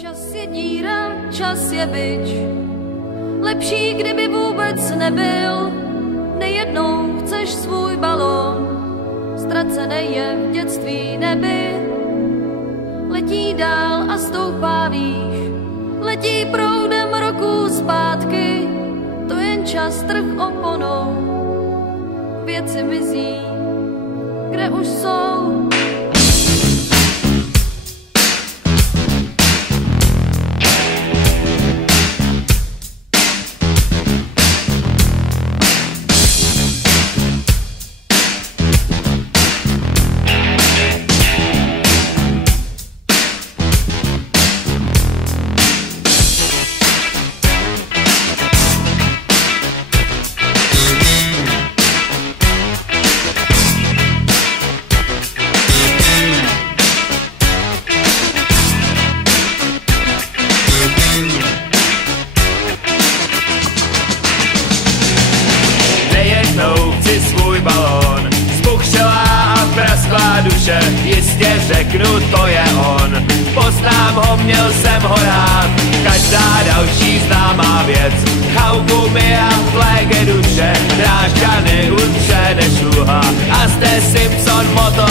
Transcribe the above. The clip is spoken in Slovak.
Čas je díra, čas je bič, lepší kdyby vůbec nebyl. Nejednou chceš svůj balón, ztracený je v dětství nebyt. Letí dál a stoupá výš, letí proudem roků zpátky. To jen čas trh oponou, věci mizí, kde už jsou. Chci svůj balón, spuchřelá a prasklá duše, jistě řeknu, to je on. Poznám ho, měl jsem ho rád, každá další známá věc. Chaukumy a flége duše, Drážďany utře než luha a zde Simpson motor